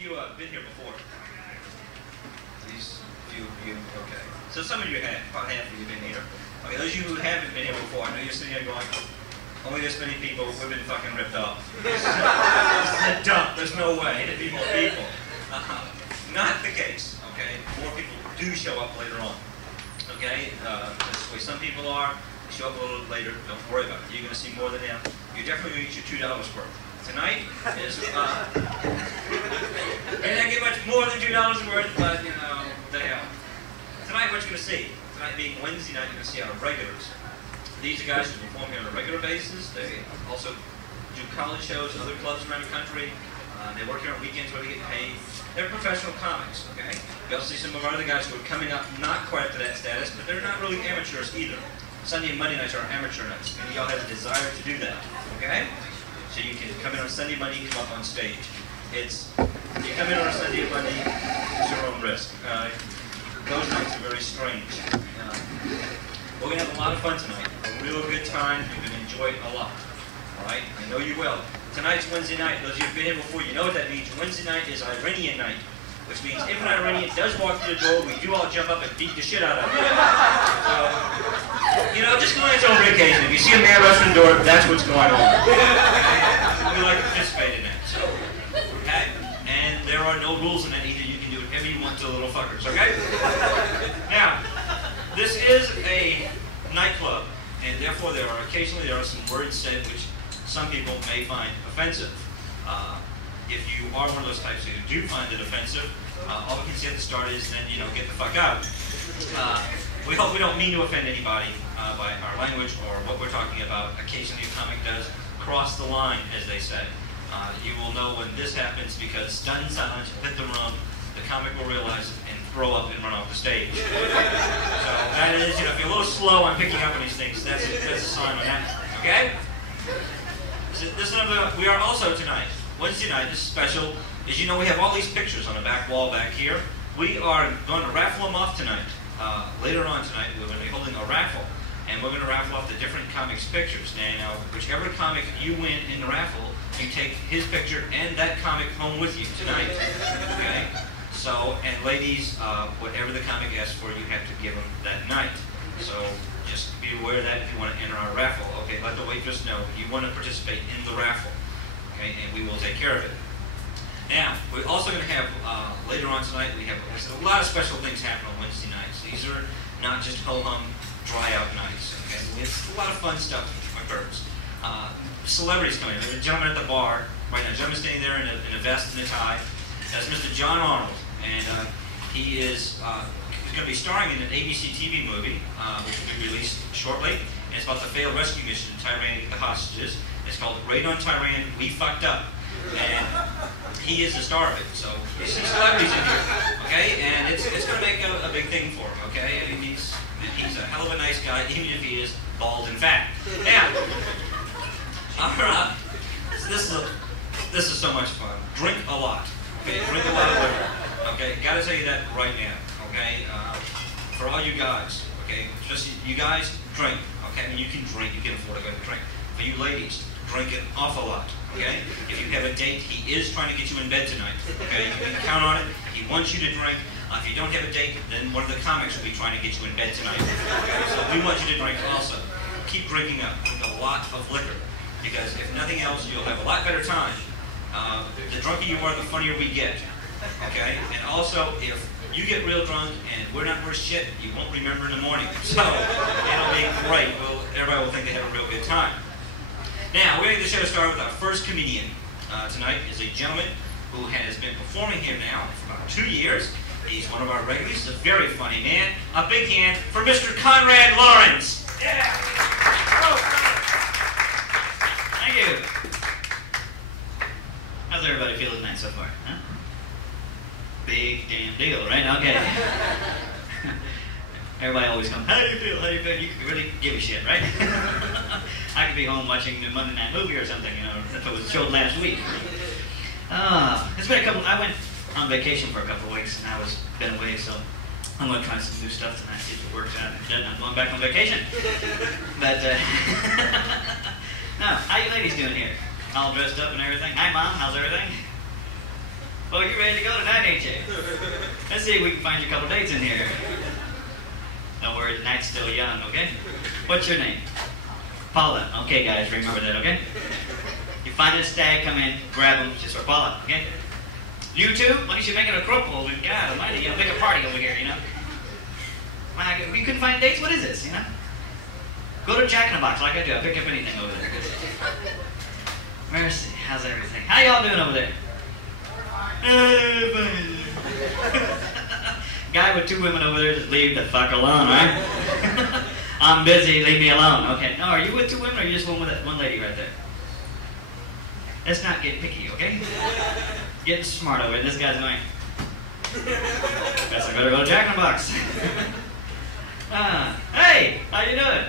you been here before? At least a few of you, okay. So some of you have, about half of you have been here. Okay, those of you who haven't been here before, I know you're sitting here going, only this many people, we've been fucking ripped off. This is a dump, there's no way there'd be more people. Not the case, okay? More people do show up later on. Okay, that's the way some people are. They show up a little later. Don't worry about it. You're going to see more than them. You're definitely going to get your $2 worth. Tonight is, may not get much more than $2 worth, but you know, the hell. Tonight, what you're going to see? Tonight being Wednesday night, you're going to see our regulars. These are guys who perform here on a regular basis. They also do college shows and other clubs around the country. They work here on weekends where they get paid. They're professional comics, okay? You also see some of our other guys who are coming up not quite up to that status, but they're not really amateurs either. Sunday and Monday nights are amateur nights, and y'all have a desire to do that, okay? So you can come in on Sunday, Monday, come up on stage. You come in on a Sunday and Monday, it's your own risk. Those nights are very strange. We're going to have a lot of fun tonight, a real good time. You're going to enjoy it a lot, all right? I know you will. Tonight's Wednesday night. Those of you who've been here before, you know what that means. Wednesday night is Iranian night, which means if an Iranian does walk through the door, we do all jump up and beat the shit out of him. So, you know, just glance over occasion. If you see a man rushing the door, that's what's going on. We like to participate in that. So, okay? And there are no rules in that either. You can do whatever you want to little fuckers, okay? Now, this is a nightclub, and therefore there are some words said which some people may find offensive. If you are one of those types who do find it offensive, all we can say at the start is then, you know, get the fuck out. We hope we don't mean to offend anybody by our language or what we're talking about. Occasionally a comic does cross the line, as they say. You will know when this happens because stunned silence will hit the room, the comic will realize it and throw up and run off the stage. So that is, you know, if you're a little slow on picking up on these things, that's a sign on that. Okay? We are also tonight, Wednesday night, this is special. As you know, we have all these pictures on the back wall back here. We are going to raffle them off tonight. Later on tonight, we're going to be holding a raffle, and we're going to raffle off the different comics pictures. Now, whichever comic you win in the raffle, you take his picture and that comic home with you tonight. Okay? So, and ladies, whatever the comic asks for, you have to give them that night. So, just be aware of that if you want to enter our raffle. Okay, let the waitress know you want to participate in the raffle. Okay, and we will take care of it. Now, we're also going to have, later on tonight, we have a lot of special things happen on Wednesday nights. These are not just ho-hum, dry-out nights. Okay, it's a lot of fun stuff occurs. Celebrities coming in. There's a gentleman at the bar right now. A gentleman standing there in a vest and a tie. That's Mr. John Arnold, and he is he's going to be starring in an ABC TV movie, which will be released shortly. And it's about the failed rescue mission in Tehran to get the hostages. It's called Raid on Tehran, We Fucked Up. And he is the star of it, so you see celebrities in here, okay? And it's going to make a big thing for him, okay? I mean, he's a hell of a nice guy, even if he is bald and fat. Now, this is so much fun. Drink a lot, okay? Drink a lot of liquor, okay? Got to tell you that right now, okay? For all you guys, okay? Just you guys, drink, okay? I mean, you can drink, you can afford to go to drink. For you ladies, drink an awful lot, okay? If you have a date, he is trying to get you in bed tonight, okay? You can count on it. He wants you to drink. If you don't have a date, then one of the comics will be trying to get you in bed tonight, okay? So we want you to drink also. Keep drinking up. Drink a lot of liquor, because if nothing else, you'll have a lot better time. The drunker you are, the funnier we get, okay? And also, if you get real drunk and we're not worth shit, you won't remember in the morning. So it'll be great. Everybody will think they have a real good time. Now, we're going to get the show started with our first comedian. Tonight is a gentleman who has been performing here now for about 2 years. He's one of our regulars. He's a very funny man. A big hand for Mr. CONRAD Lawrence. Yeah. Thank you. How's everybody feeling tonight so far? Huh? Big damn deal, right? Okay. Everybody always comes, how do you feel? How do you feel? You can really give a shit, right? I could be home watching the Monday night movie or something, you know, if it was showed last week. It's been I went on vacation for a couple of weeks and I was been away, so I'm going to try some new stuff tonight, see if it works out. I'm going back on vacation. But, no, how you ladies doing here? All dressed up and everything? Hi, Mom, how's everything? Well, you ready to go tonight, ain't you? Let's see if we can find you a couple dates in here. Don't worry, the night's still young, okay? What's your name? Paula. Okay, guys, remember that, okay? You find a stag, come in, grab him, just for Paula, okay? You too? Why don't you make it a crumple? God almighty, you know, make a party over here, you know? We couldn't find dates? What is this, you know? Go to Jack in the Box like I do. I'll pick up anything over there. Mercy, how's everything? How y'all doing over there? Guy with 2 women over there, just leave the fuck alone, right? I'm busy, leave me alone. Okay, no, are you with 2 women or are you just one with one lady right there? Let's not get picky, okay? Getting smart over here. This guy's going, guess I better go to Jack in the Box. Hey, how you doing?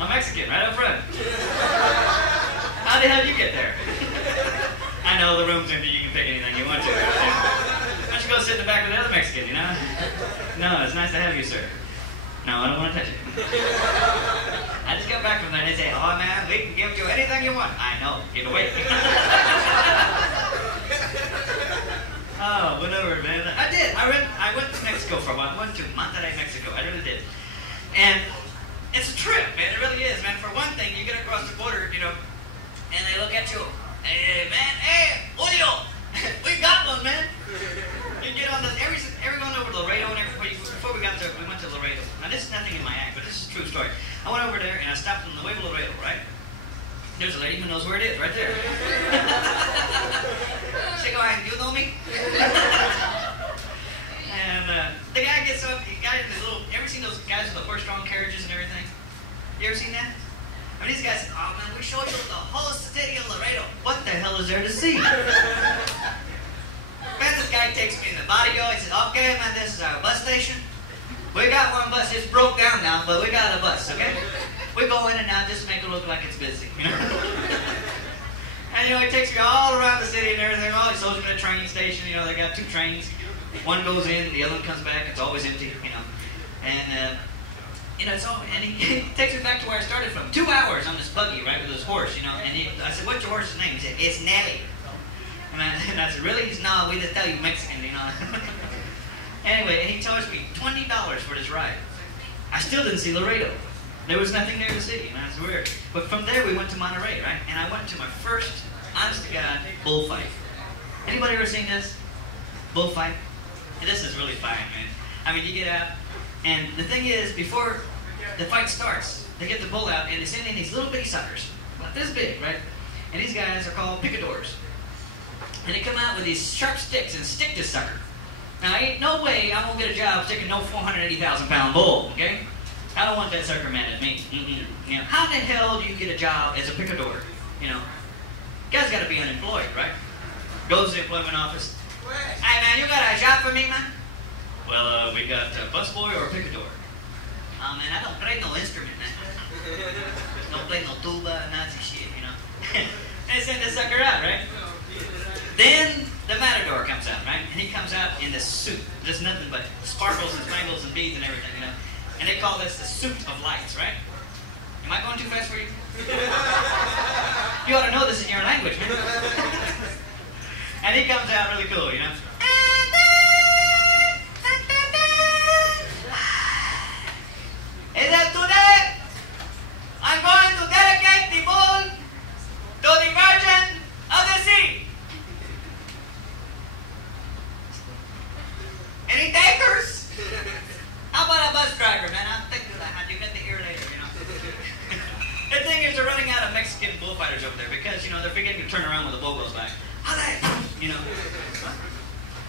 I'm Mexican, right up front. How the hell did you get there? I know the room's empty, you can pick anything you want to. Why don't you go sit in the back with the other Mexican, you know? No, it's nice to have you, sir. No, I don't want to touch it. I just got back from there and they say, oh man, we can give you anything you want. I know, give away. Oh, whatever, man. I did. I went to Mexico for a while. I went to Monterrey, Mexico. I really did. And it's a trip, man. It really is, man. For one thing, you get across the border, you know, and they look at you. Hey, man. Hey, Julio. We got one, man. You get on the everyone over to Laredo and everybody. Before we went to Laredo. Now this is nothing in my act, but this is a true story. I went over there and I stopped on the way to Laredo, right? There's a lady who knows where it is, right there. She goes, "Do you know me?" And the guy gets up. The guy in the little. Ever seen those guys with the horse-drawn carriages and everything? You ever seen that? I mean, these guys. Oh man, we showed you the whole city of Laredo. What the hell is there to see? Man, this guy takes me in the body yard. He says, "Okay, man, this is our bus station. We got one bus. It's broke down now, but we got a bus, okay? We go in and out just to make it look like it's busy, you know?" And, you know, he takes me all around the city and everything. Oh, he shows me the train station. You know, they got 2 trains. One goes in, the other one comes back. It's always empty, you know. And, you know, and he takes me back to where I started from. 2 hours on this buggy, right, with his horse, you know. And I said, "What's your horse's name?" He said, "It's Nelly." And I said, "Really?" He said, "No, we just tell you Mexican, you know." Anyway, and he charged me $20 for this ride. I still didn't see Laredo. There was nothing there to see, and that's weird. But from there, we went to Monterrey, right? And I went to my first, honest to God, bullfight. Anybody ever seen this? Bullfight? And this is really fine, man. I mean, you get out, and the thing is, before the fight starts, they get the bull out, and they send in these little bitty suckers, about this big, right? And these guys are called picadors. And they come out with these sharp sticks and stick this sucker. Now, ain't no way I'm going to get a job sticking no 480,000-pound bull, okay? I don't want that sucker mad at me. You know, how the hell do you get a job as a picador? You know, guy's got to be unemployed, right? Goes to the employment office. "Hey, man, you got a job for me, man?" "Well, we got a busboy or a picador." "Oh, man, I don't play no instrument, man. Don't play no tuba, Nazi shit, you know." And they send the sucker out, right? Then the matador comes out, right? And he comes out in this suit. Just nothing but sparkles and spangles and beads and everything, you know. And they call this the suit of lights, right? Am I going too fast for you? You ought to know this in your language, man. And he comes out really cool, you know. "Is that today? I'm going to dedicate the bull to the Virgin of the Sea. Any takers? How about a bus driver, man? I'll think of that. You get to hear later, you know." The thing is, they're running out of Mexican bullfighters over there because, you know, they're forgetting to turn around when the bull goes by. You know.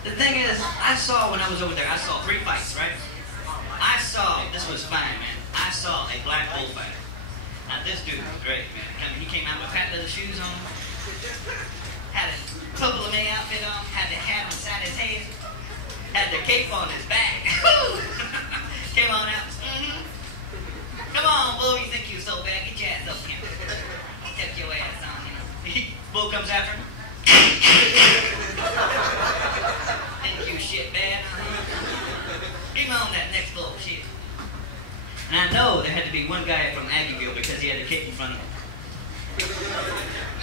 The thing is, I saw when I was over there, I saw 3 fights, right? I saw, this was fine, man. I saw a black bullfighter. Now, this dude was great, man. He came out with patent leather shoes on, had a Club LeMay outfit on, had the hat inside his head, had the cape on his back. Came on out. "Come on, bull, you think you're so bad? Get your ass up here." He took your ass on, you know. Bull comes after him. "Think you shit bad? Give him on that next bull, shit." And I know there had to be one guy from Aggieville because he had a cape in front of him.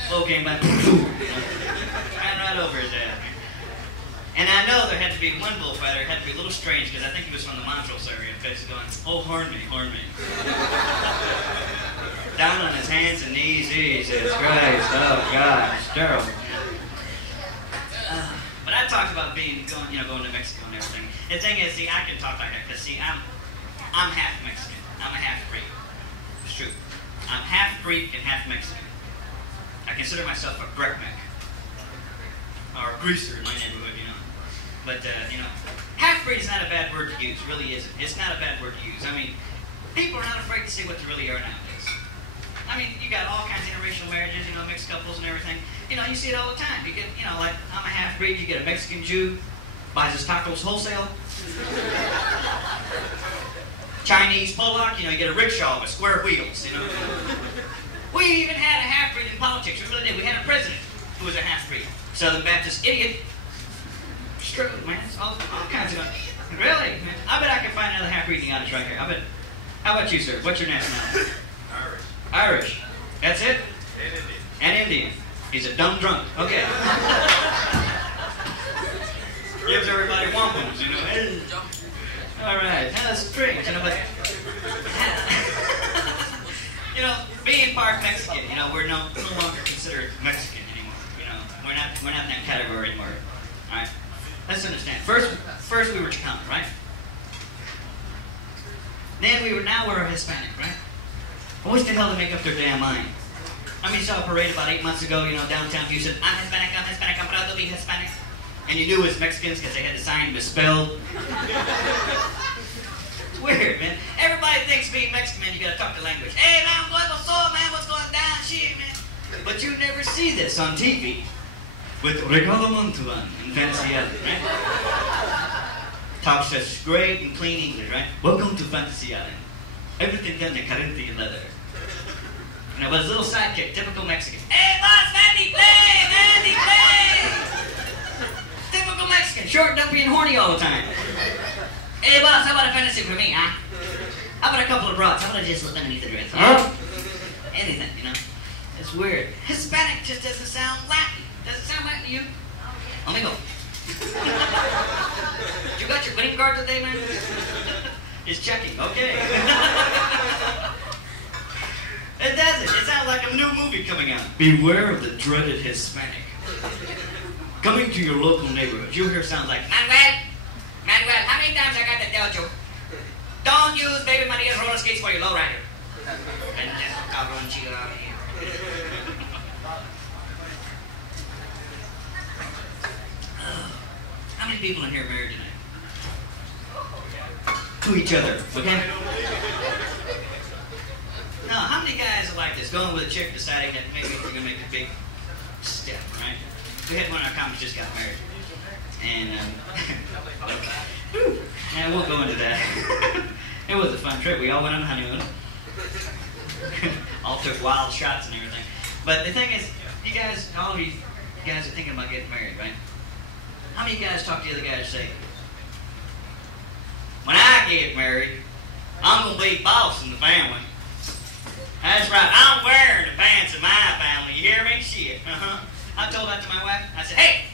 Bull came by. Ran right over his ass. to be one bullfighter. It had to be a little strange because I think he was from the Montrose area. And Fitz is going, oh, horn me, horn me. Down on his hands and knees, Jesus Christ, oh God, it's terrible. But I talked about going to Mexico and everything. The thing is, see, I can talk like that because, see, I'm half Mexican. I'm a half Greek. It's true. I'm half Greek and half Mexican. I consider myself a Brekmek. Or a greaser in my neighborhood, you know. But, half-breed is not a bad word to use, really isn't. It's not a bad word to use. I mean, people are not afraid to say what they really are nowadays. I mean, you got all kinds of interracial marriages, you know, mixed couples and everything. You know, you see it all the time. You get, you know, like, I'm a half-breed, you get a Mexican Jew, buys his tacos wholesale. Chinese Pollock, you know, you get a rickshaw with square wheels, you know. We even had a half-breed in politics, we really did. We had a president who was a half-breed. Southern Baptist idiot. It's true, man. It's all kinds of... Really? Man. I bet I can find another half-breed in the audience right here. I bet. How about you, sir? What's your nationality? Irish. Irish. That's it? And Indian. And Indian. He's a dumb drunk. Okay. Gives everybody wampums, you know. All right. That's strange, you know, but... you know, being part Mexican, you know, we're no longer considered Mexican. We're not in that category anymore. All right, let's understand. First we were Chicano, right? Then now we're Hispanic, right? What the hell to make up their damn mind? I mean, you saw a parade about 8 months ago, you know, downtown Houston. I'm Hispanic, I'm proud to be Hispanic. And you knew it was Mexicans because they had the sign misspelled. It's weird, man. Everybody thinks being Mexican, man, you gotta talk the language. Hey, man, what's up, man? What's going down? Shit, man. But you never see this on TV. With Ricardo Montalban in Fantasy Island, right? Talks such great and clean English, right? Welcome to Fantasy Island. Everything done in Corinthian leather. You know, but his little sidekick, typical Mexican. Hey, boss, Mandy, play! Typical Mexican, short, dumpy, and horny all the time. Hey, boss, how about a fantasy for me, huh? How about a couple of broads? How about I just look underneath the dress? Huh? Anything, you know? It's weird. Hispanic just doesn't sound Latin. Does it sound like to you? Let me go. You got your green card today, man? It's checking. Okay. It doesn't. It sounds like a new movie coming out. Beware of the dreaded Hispanic. Coming to your local neighborhood. You'll hear sounds like, Manuel, how many times I got to tell you? Don't use Baby Maria's roller skates for your lowrider. And cabrón chido out here. How many people in here are married tonight? To each other, okay? Now, how many guys are like this? Going with a chick, deciding that maybe we're going to make a big step, right? We had one of our comics just got married. And, I won't go into that. It was a fun trip. We all went on a honeymoon. All took wild shots and everything. But the thing is, you guys, all of you guys are thinking about getting married, right? How many of you guys talk to the other guys and say, when I get married, I'm going to be boss in the family. That's right. I'm wearing the pants of my family. You hear me? Shit. I told that to my wife. I said, hey,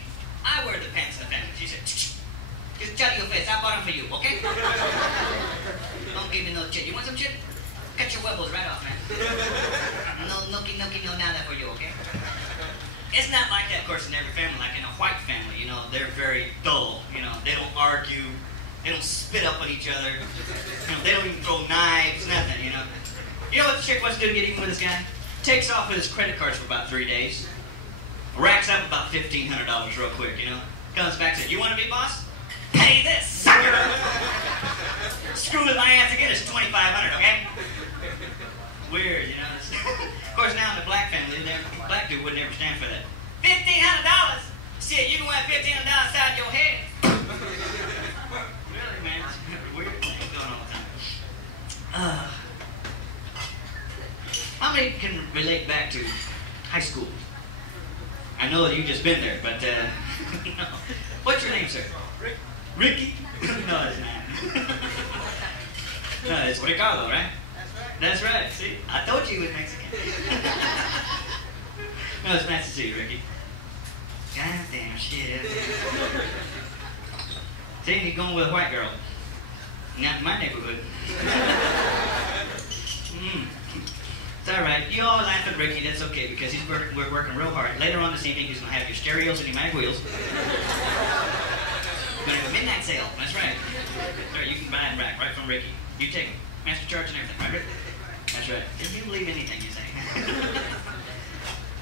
I wear the pants of the family. She said, just shut your face. I bought them for you, okay? Don't give me no shit. You want some shit? Cut your huevos right off, man. No nookie, no nada for you, okay? It's not like that, of course, in every family. Like in a white family, you know, they're very dull. You know, they don't argue. They don't spit up on each other. You know, they don't even throw knives, nothing, you know. You know what the chick wants to do to get even with this guy? Takes off with his credit cards for about 3 days. Racks up about $1,500 real quick, you know. Comes back and says, you want to be boss? Pay this, sucker! Screw with my ass again, it's $2,500, okay? Weird, you know. Of course, now in the black family, the black dude would never stand for that. $1,500? Shit, you can wear $1,500 inside your head. Really, man? It's weird things going on all the time. How many can relate back to high school? I know that you've just been there, but, no. What's your name, sir? Ricky? No, it's not. No, it's Ricardo, right? That's right. See? I told you he was Mexican. No, it's nice to see you, Ricky. God damn shit. See, he's going with a white girl. Not in my neighborhood. It's alright. You all laugh at Ricky, that's okay, because we're working real hard. Later on this evening, he's going to have your stereos and your mag wheels. We're going to have a midnight sale, that's right. So you can buy them back right from Ricky. You take them. Master charge and everything, right, Rick? That's right. If you believe anything you say.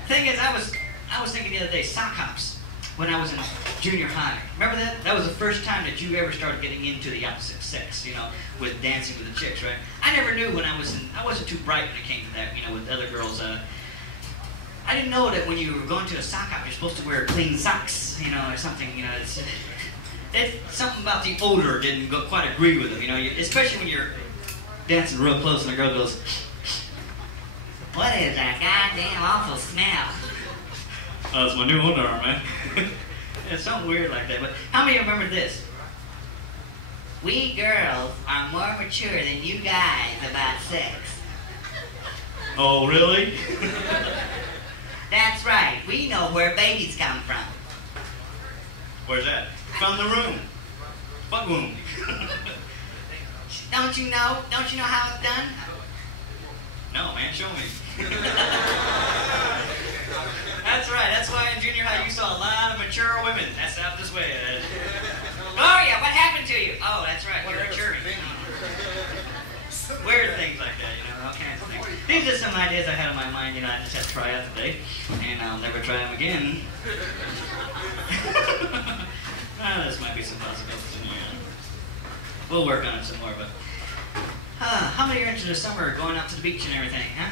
Thing is, I was thinking the other day, sock hops, when I was in junior high. Remember that? That was the first time that you ever started getting into the opposite sex, you know, with dancing with the chicks, right? I never knew when I wasn't too bright when it came to that, you know, with other girls. I didn't know that when you were going to a sock hop, you're supposed to wear clean socks, you know, or something, you know. It's something about the odor didn't quite agree with them, you know, especially when you're dancing real close and the girl goes, "What is that goddamn awful smell?" Oh, it's my new underarm, man. It's something weird like that. But how many of you remember this? We girls are more mature than you guys about sex. Oh, really? That's right. We know where babies come from. Where's that? From the room. What room? Don't you know? Don't you know how it's done? No, man. Show me. That's right. That's why in junior high you saw a lot of mature women. That's out this way. Oh yeah, what happened to you? Oh, that's right. You're maturing. Weird things like that, you know, all kinds of things. These are some ideas I had in my mind, you know, I just had to try out today, and I'll never try them again. This might be some possibilities in here. We'll work on it some more, but how many are into the summer going out to the beach and everything, huh?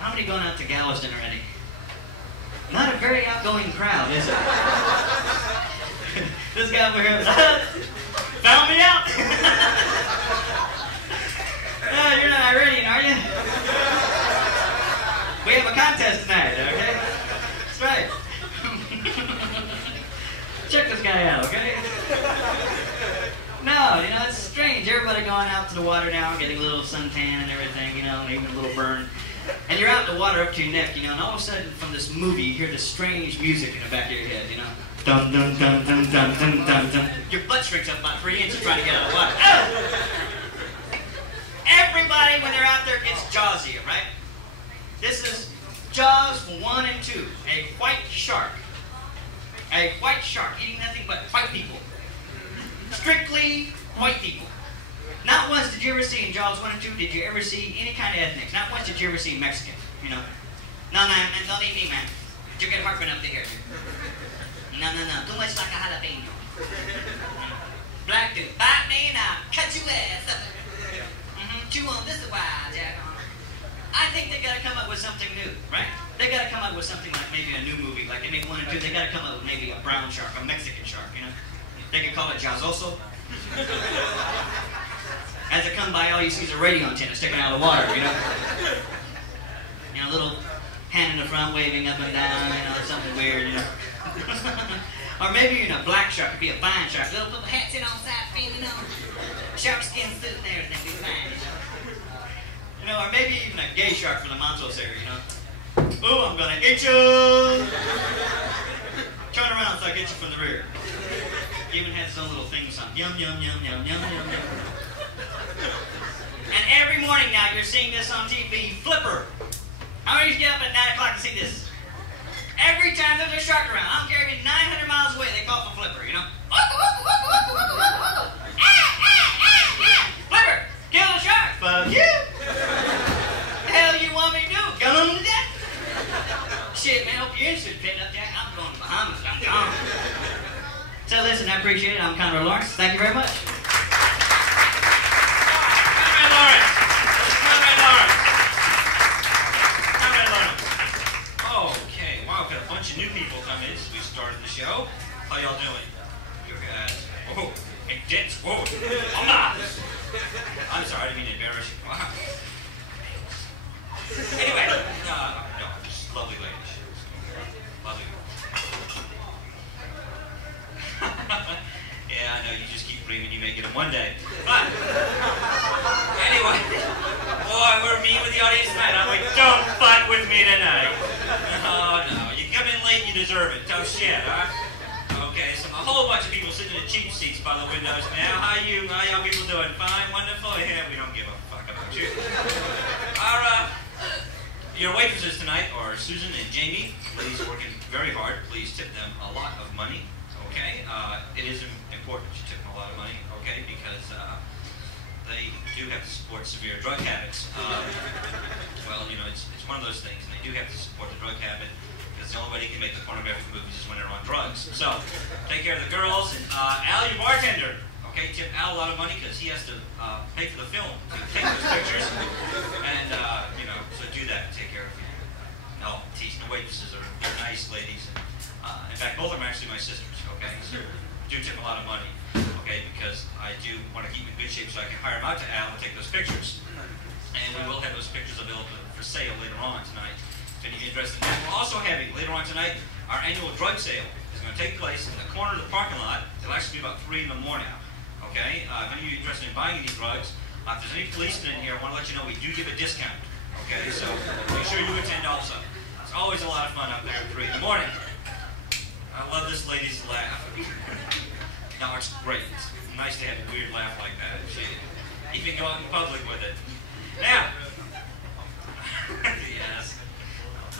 How many going out to Galveston already? Not a very outgoing crowd, is it? This guy over here found me out! You're not Iranian, are you? We have a contest tonight, okay? That's right. Check this guy out, okay? No, you know, it's strange. Everybody going out to the water now, getting a little suntan and everything, you know, even a little burn. And you're out in the water up to your neck, you know, and all of a sudden from this movie you hear this strange music in the back of your head, you know. Dum dum dum dum dum dum dum dum. Your butt shrinks up about 3 inches trying to get out of the water. Oh! Everybody when they're out there gets Jawsier, right? This is Jaws 1 and 2. A white shark. A white shark eating nothing but white people. Strictly white people. Not once did you ever see in Jaws 1 and 2 did you ever see any kind of ethnics. Not once did you ever see Mexican, you know. No, man, don't eat me, man. You get heartburn up to here. No. Too much like a jalapeno. Black dude, bite me and I'll cut your ass up. Chew on this a while, Jack. I think they gotta come up with something new, right? They gotta come up with something like maybe a new movie, like they make 1 and 2. They gotta come up with maybe a brown shark, a Mexican shark, you know. They could call it Jazoso. As it come by, all you see is a radio antenna sticking out of the water, you know. You know, a little hand in the front waving up and down, you know, something weird, you know. Or maybe, you know, black shark could be a vine shark. Little put hats in on side fin, you know. Shark skin suit and everything, be fine, you know. You know, or maybe even a gay shark from the Montrose area, you know. Oh, I'm gonna eat you! Turn around so I get you from the rear. He even has his own little thing song. Yum, yum, yum, yum, yum, yum, yum. And every morning now you're seeing this on TV, Flipper. How many of you get up at 9 o'clock to see this? Every time there's a shark around, I don't care if it's 900 miles away, they call for Flipper, you know? Flipper, kill the shark. Fuck you. The hell you want me to do? Gun him to death? Shit, man, hope your insurance paid up, Jack. I'm going to the Bahamas. I'm gone. So listen, I appreciate it. I'm Conrad Lawrence. Thank you very much. Okay, wow, we've got a bunch of new people come in since we started the show. How y'all doing? You guys. Whoa, intense. Whoa. I'm sorry, I didn't mean to embarrass you. Wow. Anyway, no, just lovely ladies. Lovely. Yeah, I know, you just keep dreaming you may get them one day. But, anyway, boy, we're mean with the audience tonight. I'm like, don't fight with me tonight. Oh, no, you come in late, you deserve it. Tough shit, huh? Okay, so a whole bunch of people sitting in cheap seats by the windows now. How y'all people doing? Fine, wonderful. Yeah, we don't give a fuck about you. Your waitresses tonight are Susan and Jamie. Ladies are working very hard. Please tip them a lot of money. Okay, it is important that you tip them a lot of money. Okay, because they do have to support severe drug habits. Well, you know, it's one of those things, and they do have to support the drug habit. The only way they can make the pornographic movies is when they're on drugs. So, take care of the girls. And Al, your bartender, okay, tip Al a lot of money because he has to pay for the film to take those pictures. And, you know, so do that. Take care of him. No, teaching the waitresses they're nice ladies. And, in fact, both of them are actually my sisters, okay? So, do tip a lot of money, okay, because I do want to keep in good shape so I can hire them out to Al and take those pictures. And we will have those pictures available for sale later on tonight. If you're interested in that. We're also having, later on tonight, our annual drug sale is going to take place in the corner of the parking lot. It'll actually be about 3 in the morning. Okay? If any of you are interested in buying any drugs, if there's any policemen in here, I want to let you know we do give a discount. Okay? So make sure you attend also. It's always a lot of fun up there at 3 in the morning. I love this lady's laugh. No, it's great. It's nice to have a weird laugh like that. You can go out in public with it. Now, yes.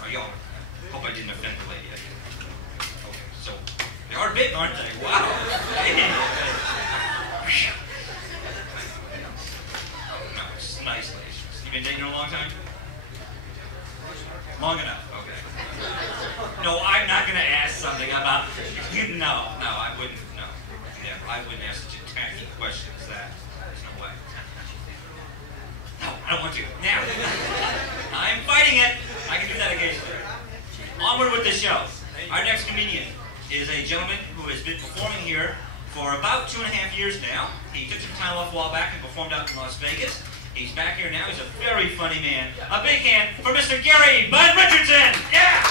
Oh, y'all, hope I didn't offend the lady. Okay, so they are big, aren't they? Wow. Oh, no, it's nice, ladies. You been dating her a long time? Long enough, okay. No, I'm not going to ask something about, no, I wouldn't, no. Yeah, I wouldn't ask such a tacky question as that. There's no way. No, I don't want to. Now, I'm fighting it. I can do that occasionally. Onward with the show. Our next comedian is a gentleman who has been performing here for about 2.5 years now. He took some time off a while back and performed out in Las Vegas. He's back here now. He's a very funny man. A big hand for Mr. Gary Bud Richardson. Yeah!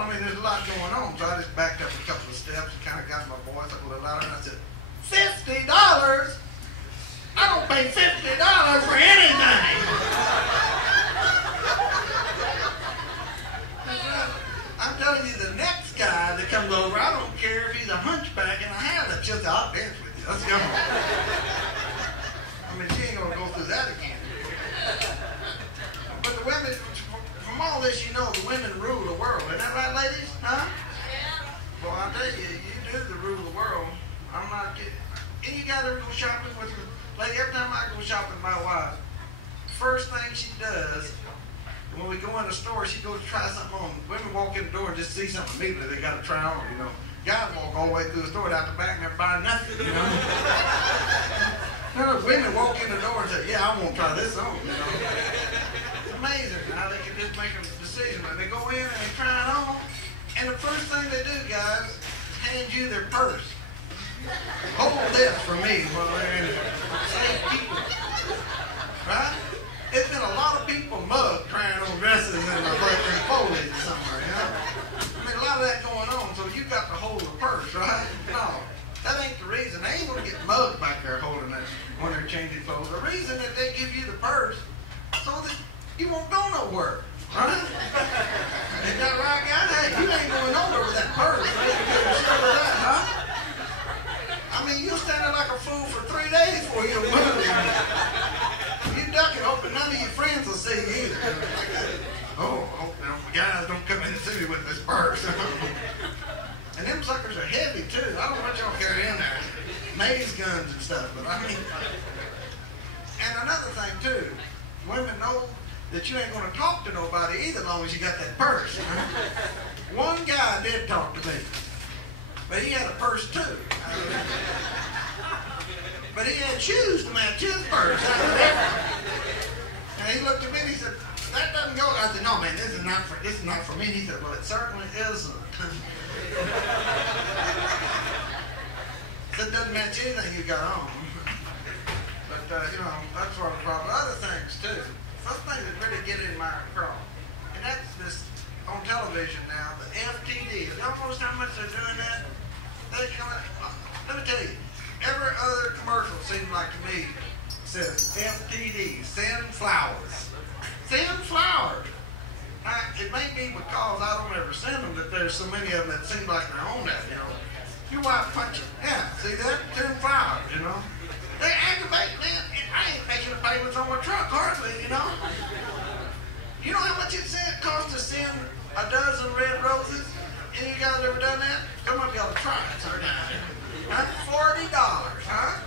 I mean, there's a lot going on, so I just backed up a couple of steps and kind of got my voice up a little louder, and I said, $50? I don't pay $50 for anything. I'm telling you, the next guy that comes over, I don't care if he's a hunchback and a habit, just I'll dance with you. Let's go. I mean, she ain't gonna go through that again. But the women, from all this, you know, the women rule the world. Isn't that right, ladies? Huh? Yeah. Well, I'll tell you, you do the rule the world. I'm not kidding. And you gotta go shopping with her. Like every time I go shopping with my wife, first thing she does, when we go in the store, she goes to try something on. Women walk in the door and just see something immediately they got to try on, you know. Guys walk all the way through the store out the back and they're buying nothing, you know. No, women walk in the door and say, yeah, I want to try this on, you know. It's amazing how they can just make a decision. And they go in and they try it on, and the first thing they do, guys, is hand you their purse. Hold this for me while they're in there. Save people. Right? It's been a lot of people mugged trying on dresses in the birthday foliage somewhere, you know? I mean, a lot of that going on, so you got to hold the purse, right? No, that ain't the reason. They ain't going to get mugged back there holding that when they're changing clothes. The reason that they give you the purse so that you won't go nowhere, right? Ain't that right, guys? Hey, you ain't going nowhere with that purse. Right? You get sure of that, huh? I mean, you'll stand there like a fool for 3 days before you move. You duck it, hoping none of your friends will see you either. Oh, now guys don't come in and see me with this purse. And them suckers are heavy too. I don't know what y'all carry in there. Maze guns and stuff, but I mean. And another thing too, women know that you ain't going to talk to nobody either as long as you got that purse. One guy did talk to me, but he had a purse too. But he had shoes to match his purse. And he looked at me and he said, that doesn't go. I said, no man, this is not for me. And he said, well, it certainly isn't. It doesn't match anything you got on. But you know, that's sort of the problem. Other things too. Some things that really get in my crawl. And that's this on television now, the FTD. You know how much they're doing that? Let me tell you. Every other commercial seems like to me says FTD, send flowers. Send flowers. Now, it may be because I don't ever send them that there's so many of them that seem like they're on that, you know. Your wife punching. Yeah, see that? Send flowers, you know. They aggravate, man. I ain't making the payments on my truck hardly, you know. You know how much it costs to send a dozen red roses? Any of you guys ever done that? Come on, y'all try it sometime. $40, huh?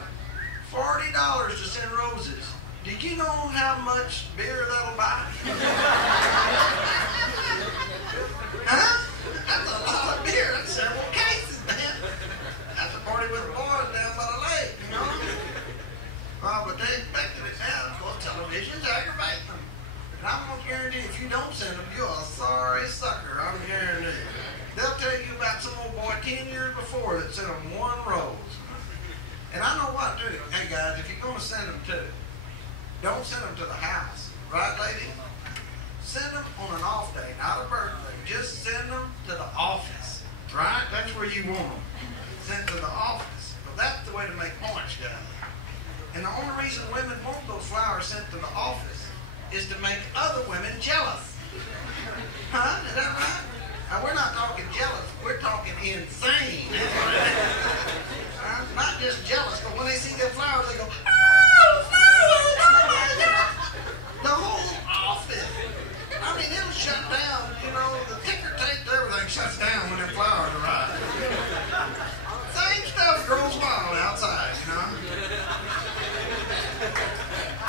$40 to send roses. Did you know how much beer that'll buy? Huh? That's a lot of beer. That's several cases, man. That's a party with the boys down by the lake, you know? Well, but they expected it now. Of course, television's aggravating them. And I'm going to guarantee if you don't send them, you're a sorry sucker. I'm guaranteeing. They'll tell you about some old boy 10 years before that sent them one rose. And I know what to do. Hey, guys, if you're going to send them to, don't send them to the house. Right, lady? Send them on an off day, not a birthday. Just send them to the office. Right? That's where you want them. Sent to the office. Well, that's the way to make points, guys. And the only reason women want those flowers sent to the office is to make other women jealous. Huh? Is that right? Now, we're not talking jealous. We're talking insane. Not just jealous, but when they see their flowers, they go, oh, flowers, oh my God. The whole office. I mean, it'll shut down, you know, the ticker tape, everything shuts down when their flowers arrive. Same stuff grows wild outside, you know.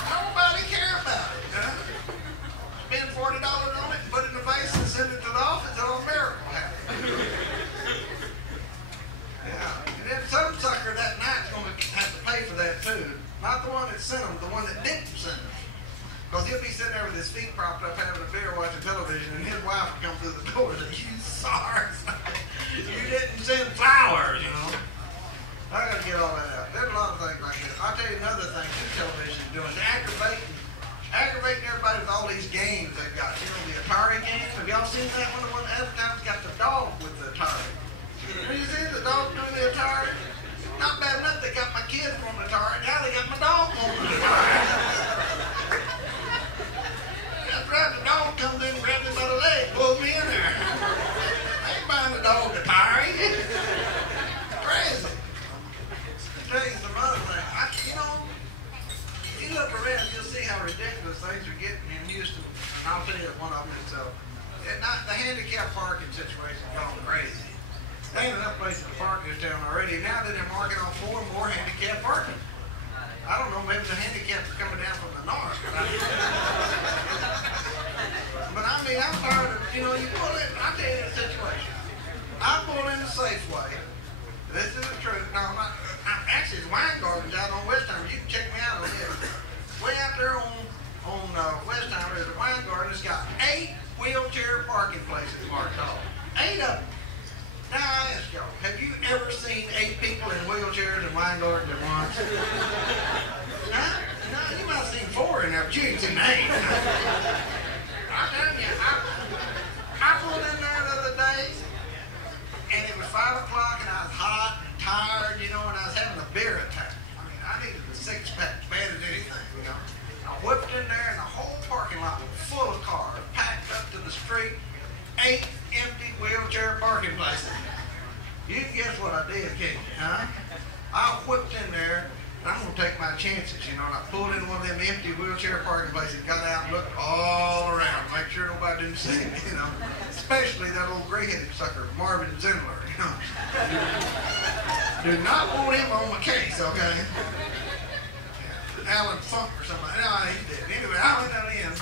Nobody cares about it, you know. Spend $40 on it and put it in the vase and send it to the office, and a miracle happen. Yeah. And then some sucker that night's going to have to pay for that too. Not the one that sent them, the one that didn't send them. Because he'll be sitting there with his feet propped up having a beer watching television, and his wife will come through the door and say, you sorry, you didn't send flowers, you know. I got to get all that out. There's a lot of things like that. I'll tell you another thing too television is doing. Aggravating everybody with all these games they've got. You know, the Atari games. Have y'all seen that one? The one that advertises got the already. Now that they're marking on more and more handicap parking. I don't know, maybe the handicaps are coming down from the north. But I mean, I'm tired of, you know, you pull in, I'll tell you the situation. I pull in the Safeway. This is the truth. No, actually, it's Wine Gardens out on West Timer. You can check me out on this. Way out there on West Timer, there's a wine garden that's got 8 wheelchair parking places marked off. 8 of them. Now I ask y'all, have you ever seen 8 people in wheelchairs in wine gardens at once? Huh? No, you might have seen 4 in there, but you ain't seen 8. I'm telling you, I pulled in there the other day, and it was 5 o'clock, and I was hot and tired, you know, and I was having a beer attack. I mean, I needed a 6-pack as bad as anything, you know. I whipped in there, and the whole parking lot was full of cars, packed up to the street, 8 empty wheelchair parking places. You can guess what I did, can't you, huh? I whipped in there, and I'm going to take my chances, you know, and I pulled in one of them empty wheelchair parking places, got out and looked all around, make sure nobody didn't see me, you know. Especially that old gray-headed sucker, Marvin Zindler, you know. Do not want him on my case, okay? Alan Funk or something. No, he's dead. Anyway, I went down in,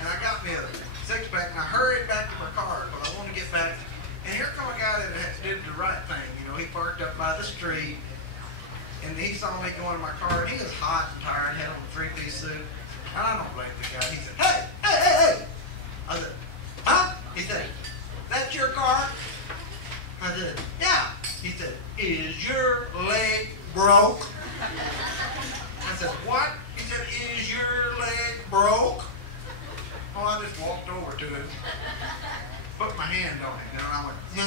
and I got me a 6-pack, and I hurried back to my car, because I wanted to get back. And here come a guy that did the right thing, you know. He parked up by the street, and he saw me going in my car, and he was hot and tired, had on a 3-piece suit. And I don't blame the guy. He said, hey! I said, huh? He said, that's your car? I said, yeah. He said, is your leg broke? I said, what? He said, is your leg broke? Oh, I just walked over to him, put my hand on it, and I went, he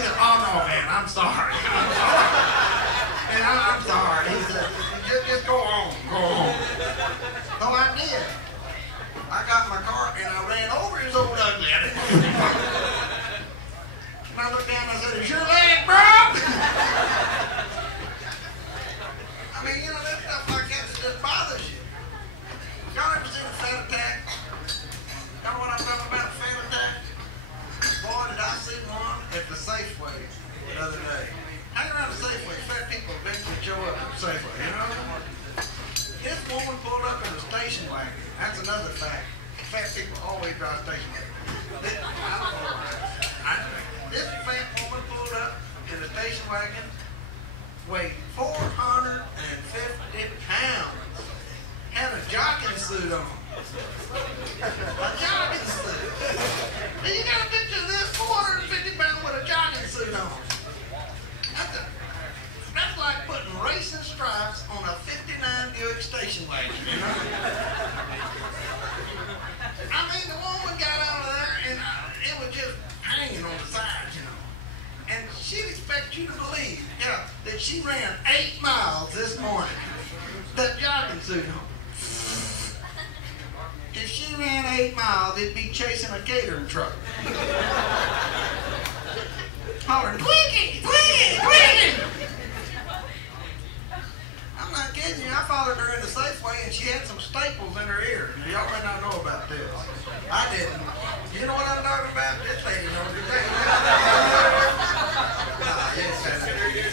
said, oh no, man, I'm sorry. Man, I'm sorry. He said, just go home, go home. So I did. I got in my car and I ran over his old ugly. And I looked down and I said, is your leg broke? I mean, you know, that stuff like that just bothers you. Y'all ever seen a fat attack? Y'all know what I'm talking about, a fat attack? Boy, did I see one at the Safeway the other day. Hang around the Safeway, fat people eventually show up at the Safeway, you know? This woman pulled up in a station wagon. That's another fact. Fat people always drive station wagons. This fat woman pulled up in a station wagon, weighed 450 pounds, had a jogging suit on. A jogging suit. Now you got a picture of this 450 pounds with a jogging suit on. That's like putting racing stripes on a 59 Buick station wagon, you know? I mean, the woman got out of there and it was just hanging on the sides, you know. And she'd expect you to believe, yeah, that she ran 8 miles this morning. That jogging suit on. If she ran 8 miles, it'd be chasing a catering truck. Hollering, Twiggy, Twiggy, Twiggy! I'm not kidding you. I followed her in the Safeway and she had some staples in her ear. Y'all may not know about this. I didn't. You know what I'm talking about? This lady knows the thing.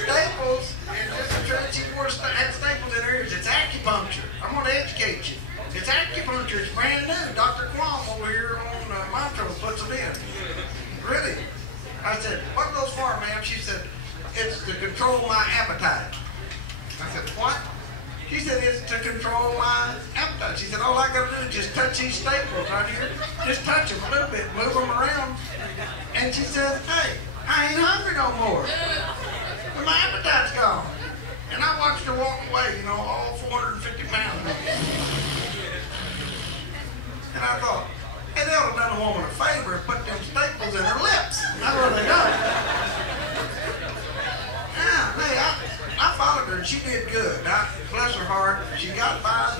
Staples, and just a church, she had staples in her ears. It's acupuncture. I'm going to educate you. It's acupuncture. It's brand new. Dr. Quam over here on Montrose puts it in. Really? I said, what are those for, ma'am? She said, it's to control my appetite. I said, what? She said, it's to control my appetite. She said, all I got to do is just touch these staples right here. Just touch them a little bit, move them around. And she said, hey, I ain't hungry no more. And my appetite's gone. And I watched her walk away, you know, all 450 pounds. And I thought, hey, they ought to have done a woman a favor and put them staples in her lips. That's where they go. Yeah, hey, I followed her and she did good. Bless her heart, she got by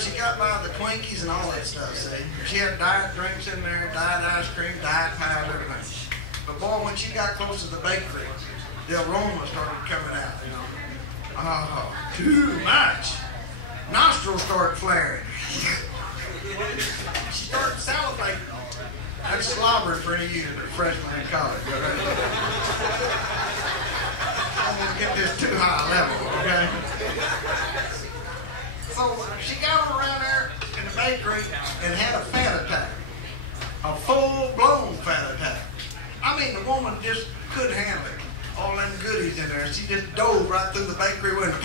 she got by the Twinkies and all that stuff, see. She had diet drinks in there, diet ice cream, diet pies, everything. But boy, when she got close to the bakery, the aroma started coming out, you know. Oh, too much. Nostrils started flaring. She started salivating. That's slobbering for any of you that are freshmen in college, okay? I don't want to get this too high a level, okay? So she got around there in the bakery and had a fat attack. A full-blown fat attack. I mean, the woman just couldn't handle it. All them goodies in there. She just dove right through the bakery window.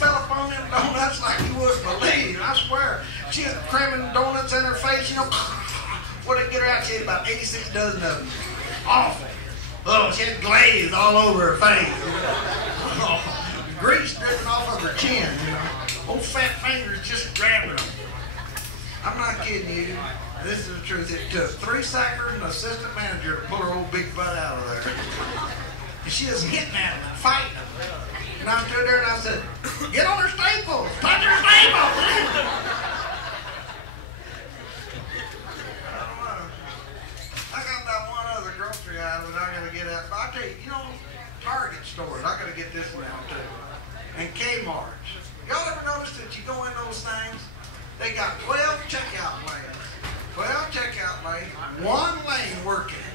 Fell upon them donuts like you wouldn't believe. I swear. She was cramming donuts in her face, you know. When they get her out, she had about 86 dozen of them. Awful. Oh, she had glaze all over her face. Grease dripping off of her chin, you know. Old fat fingers just grabbing them. I'm not kidding you. This is the truth. It took 3 sackers and an assistant manager to pull her old big butt out of there. And she was hitting at them and fighting them. And I stood there and I said, get on her staples! Touch her staples! I got about one other grocery item that I'm going to get at. But I'll tell you, you know, Target stores, I got to get this one out too. And Kmart's. Y'all ever notice that you go in those things, they got 12 checkout lanes. 12 checkout lanes, 1 lane working.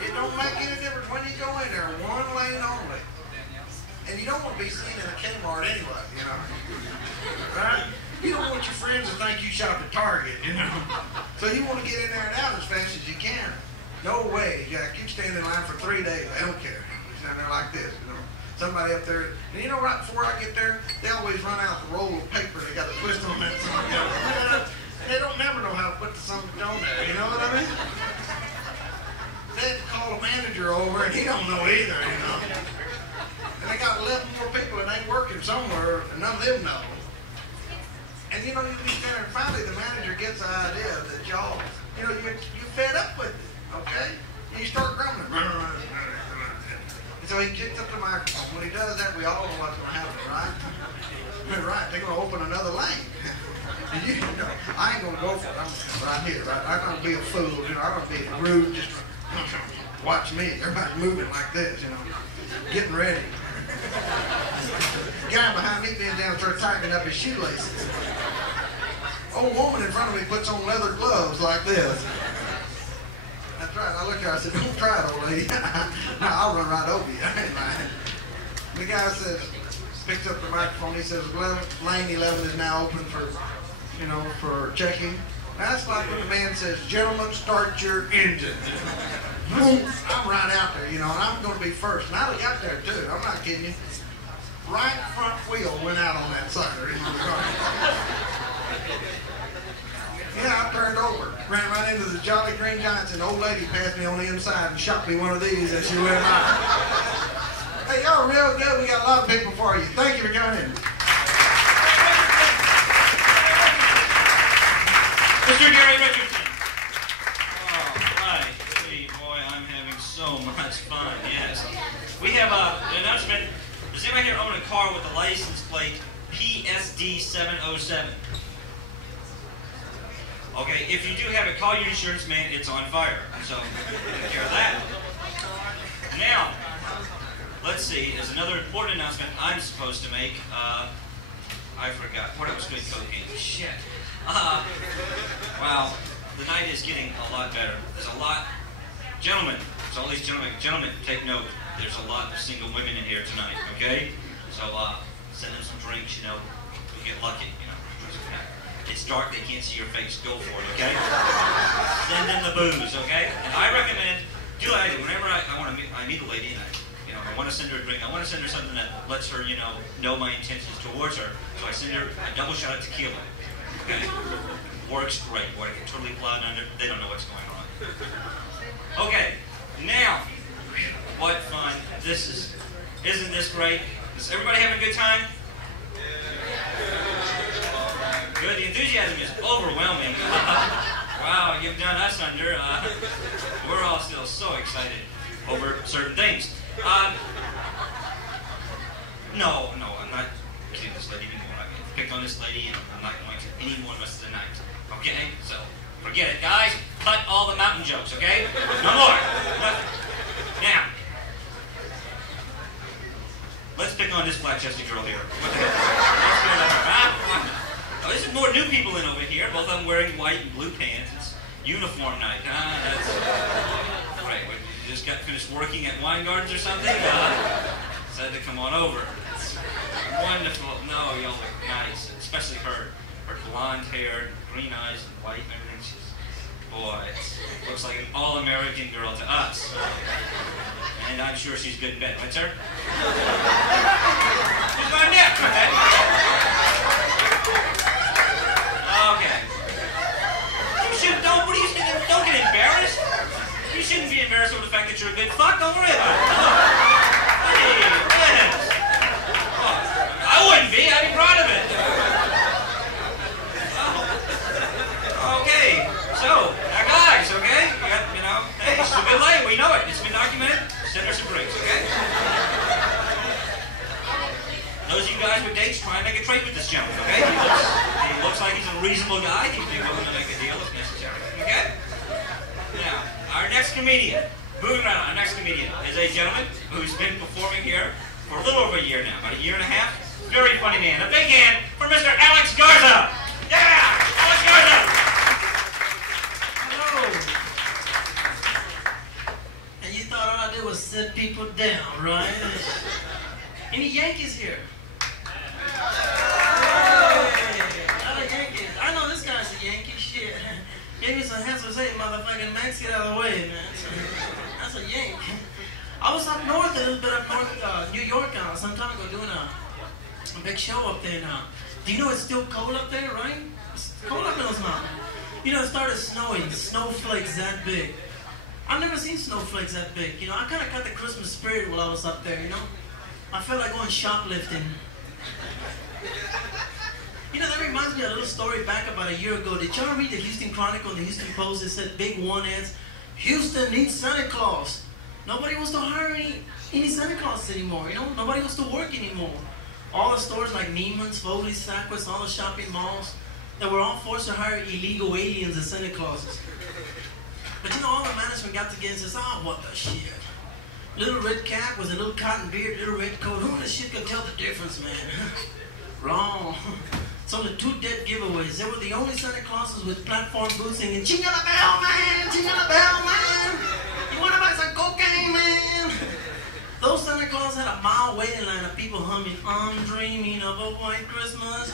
It don't make any difference when you go in there, 1 lane only. And you don't want to be seen in a Kmart anyway, you know. Right? You don't want your friends to think you shop at Target, you know. So you want to get in there and out as fast as you can. No way, Jack. You stand in line for 3 days. I don't care. You stand there like this, you know. Somebody up there, and you know, right before I get there, they always run out the roll of paper. They got to twist on that something. They don't never know how to put something on there. You know what I mean? They had to call the manager over, and he don't know either. You know. And they got 11 more people that ain't working somewhere, and none of them know. And you know, you be standing, and finally the manager gets the idea that y'all, you know, you're fed up with it, okay? And you start grumbling. And so he kicks up the microphone. When he does that, we all know what's going to happen, right? Right, they're going to open another lane. And you know, I ain't going to go for it. I'm right here, right? I'm going to be a fool, you know, I'm going to be rude, just watch me. Everybody's moving like this, you know, getting ready. The guy behind me bends down and starts tightening up his shoelaces. Old woman in front of me puts on leather gloves like this. That's right. I look at her, I said, don't try it, old lady. No, I'll run right over you. I ain't lying. The guy says, picks up the microphone, he says, lane 11 is now open for, you know, for checking. That's like when the man says, gentlemen, start your engine. Boom, I'm right out there, you know, and I'm going to be first. And I got there, too. I'm not kidding you. Right front wheel went out on that sucker. You know, yeah, I turned over, ran right into the Jolly Green Giants, and the old lady passed me on the inside and shot me one of these as she went by. Hey, y'all are real good. We got a lot of people for you. Thank you for coming in. Mr. Gary Richardson. All right. Hey, boy, I'm having so much fun. Yes. We have an announcement. Does anyone here own a car with a license plate PSD 707? Okay, if you do have it, call your insurance man. It's on fire. So, take care of that. Now, let's see. There's another important announcement I'm supposed to make. I forgot. What I was doing cocaine. Shit. Wow. The night is getting a lot better. There's a lot. Gentlemen, so all these gentlemen, take note. There's a lot of single women in here tonight, okay? So, send them some drinks, you know. You'll get lucky, you know. It's dark, they can't see your face. Go for it, okay? Send them the booze, okay? And I recommend, do what I do. Whenever I meet a lady and I want to send her a drink, I want to send her something that lets her, you know my intentions towards her. So I send her a double shot of tequila. Okay? Works great. Boy, I get totally plowed under. They don't know what's going on. Okay, now, what fun. Isn't this great? Is everybody having a good time? Good. The enthusiasm is overwhelming. Wow, you've done us under. We're all still so excited over certain things. No, I'm not kidding this lady anymore. I picked on this lady, and I'm not going to any more the rest of the night. Okay? So, forget it, guys. Cut all the mountain jokes, okay? No more. Nothing. Now, let's pick on this flat-chested girl here. What the hell? Oh, there's more new people in over here. Both of them wearing white and blue pants. Uniform night, huh? That's right. What, you just got finished working at Wine Gardens or something? Said to come on over. It's wonderful. No, y'all look nice, especially her. Her blonde hair, green eyes, and white and everything. She's, boy, it looks like an all-American girl to us. And I'm sure she's good in bed, right, sir? She's my nip, okay? Okay. Don't get embarrassed. You shouldn't be embarrassed over the fact that you're a good fuck. Don't worry about it. Hey, Liz. Oh, I wouldn't be. I'd be proud of it. Oh. Okay. So, now guys, okay? You got, hey, she's a good lady. We know it. It's been documented. Send her some drinks, okay? Those of you guys with dates, try and make a trade with this gentleman, okay? He looks like he's a reasonable guy. He'd be willing to make a deal if necessary, okay? Now, our next comedian, moving on, our next comedian is a gentleman who's been performing here for a little over a year now, about a year and a half. Very funny man. A big hand for Mr. Alex Garza. Yeah, Alex Garza. Hello. And you thought all I did was sit people down, right? Any Yankees here? Yankees. I know this guy's a Yankee. Shit. Gave me some handsome say, motherfucking Max, get out of the way, man. That's a Yank. I was up north, a little bit up north, New York, some time ago, doing a big show up there now. Do you know it's still cold up there, right? It's cold up in those mountains. It started snowing, snowflakes that big. I've never seen snowflakes that big. I kind of got the Christmas spirit while I was up there, I felt like going shoplifting. That reminds me of a little story back about a year ago. Did y'all read the Houston Chronicle and the Houston Post? It said big one ads, Houston needs Santa Claus. Nobody wants to hire any Santa Claus anymore, Nobody wants to work anymore. All the stores like Neiman's, Foley's, Sacquest, all the shopping malls, they were all forced to hire illegal aliens as Santa Clauses. But all the management got together and says, oh, what the shit. Little red cap with a little cotton beard, little red coat. Who in the shit can tell the difference, man? Wrong. It's only 2 dead giveaways. They were the only Santa Clauses with platform booths singing, Jingle the bell, man! Jingle the bell, man! You want to buy some cocaine, man? Those Santa Claus had a mile waiting line of people humming, I'm dreaming of a white Christmas.